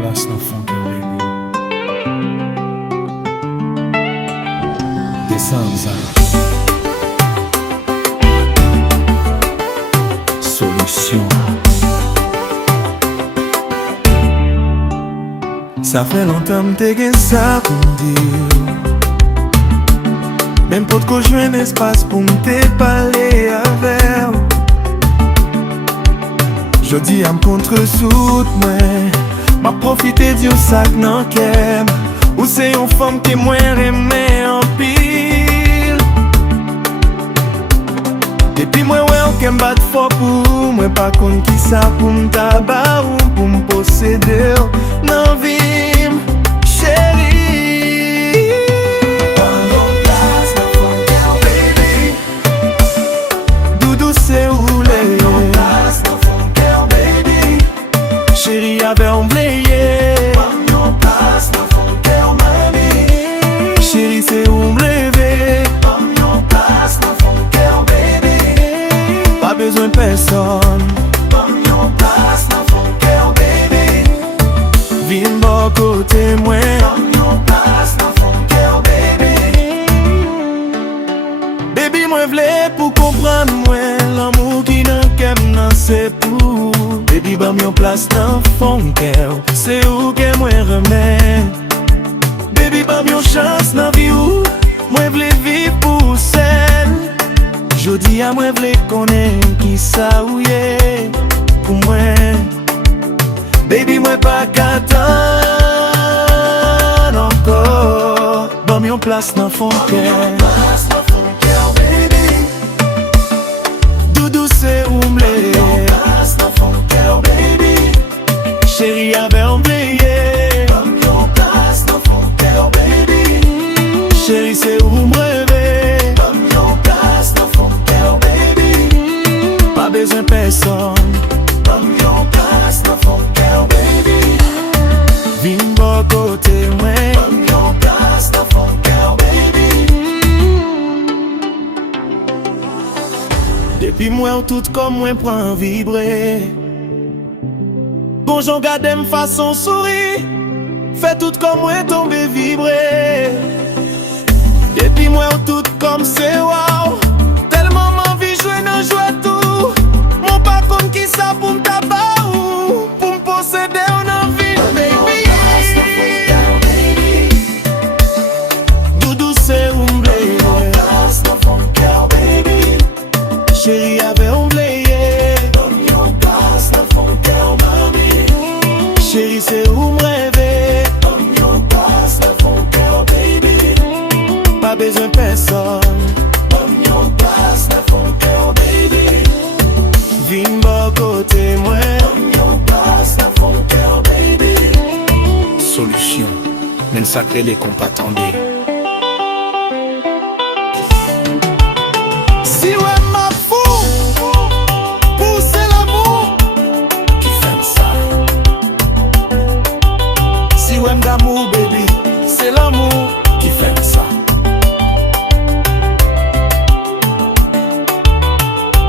place dans fond cœur, baby. Descends ça. Solution. Ça fait longtemps que t'es ça pour me dire. Même pour que je un espace pour me parler avec. Je dis à me contre-soute, mais m'a profité du sac nan kem. Ou c'est une femme qui moi aimé en pile. Depuis moi ouais on kem bat fort pour moi pas contre qui ça pour me tabac ou pour me posséder. Nan vim, chérie. Prends place dans ton cœur, baby. Doudou c'est roulé. Prends place dans ton cœur, baby. Chérie avait oublié. Prends place dans ton cœur, mami. Chérie c'est où me lever. Prends place dans ton cœur, baby. Pas besoin de personne. Prends place dans ton cœur, baby. Viens bon côté moi. Prends place dans ton cœur, baby. Baby moi v'lais pour comprendre moi. L'amour qui n'a qu'aime nan c'est pour. Baby ba mi place dans ton cœur. C'est où que moi remets. Baby ba mi chance dans vie ou. Moi v'lais vivre pour celle. Jodi à moi v'lais connaître qui ça ou yé. Pour moi. Baby moi pas qu'attendre encore. Ba mi place dans ton cœur. Doudou c'est où me lever. Place dans ton cœur, baby. Chérie avait oublié. Prends place dans ton cœur, baby. Chérie c'est où me rêver. Prends place dans ton cœur, baby. Pas besoin de personne. Prends place dans ton cœur, baby. Viens bon côté moi. Prends place dans ton cœur, baby. Depuis moi tout comme moi prend vibrer. Bonjour garde me façon sourire. Fait tout comme moi tomber vibrer. Depuis moi tout comme c'est wow. Tellement m'envie jouer non jouer tout. Mon pas comme qui ça pour me tabac ou pour me posséder en envie baby. Doudou c'est où me lever. Place dans ton cœur baby. Chérie avait oublié. Prends place dans ton cœur, mami. Chérie, c'est où me rêver. Prends place dans ton cœur, baby. Pas besoin de personne. Prends place dans ton cœur, baby. Viens bon côté moi. Prends place dans ton cœur, baby. Solution. Men sacré les qu'on pas attendait. Si ouais ma fou, pousser l'amour qui fait ça. Si ouais d'amour baby, c'est l'amour qui fait ça.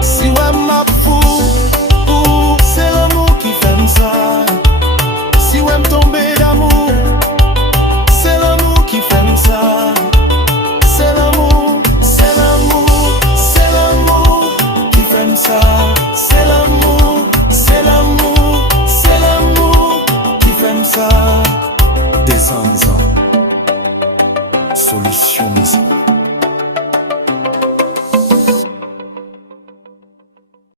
Si ouais ma fou, c'est l'amour qui fait ça. Si ouais me tomber d'amour, c'est l'amour qui fait ça. C'est l'amour, c'est l'amour, c'est l'amour qui fait ça. C'est l'amour, c'est l'amour, c'est l'amour qui fait ça. Descends ça. Solution musique.